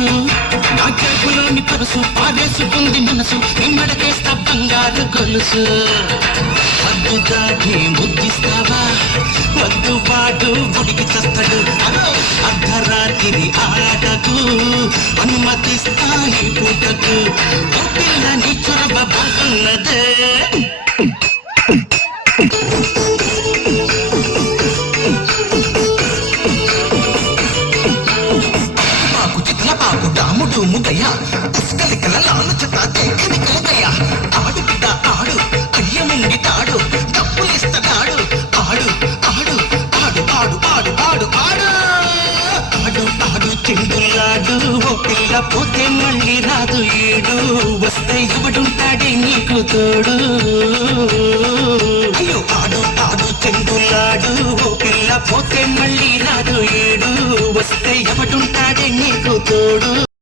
తెలుసు నా చేపులోని పరుసు పారేసుకుంది మనసు నిమ్మడకేస్తా బంగారు గొలుసు వద్దు దాటి ముద్దిస్తావా వద్దు పాటు గుడికి చస్తాడు అర్ధరాత్రి ఆటకు అనుమతిస్తా ఈ పూటకు పిల్ల నీ చొరవ బాగున్నదే రాముడు ముగయ్య పుష్కలికల లాలు చెత్త కనికలగయ్య ఆడు బిడ్డ ఆడు అయ్యముండి తాడు డబ్బులిస్తాడు ఆడు ఆడు ఆడు ఆడు ఆడు ఆడు ఆడు ఆడు ఆడు చిందులాడు ఓ పిల్ల పోతే మళ్ళీ రాదు ఏడు వస్తే ఎవడుంటాడే నీకు తోడు అయ్యో ఆడు ఆడు చిందులాడు ఓ పిల్ల పోతే మళ్ళీ రాదు ఏడు వస్తే ఎవడుంటాడే నీకు తోడు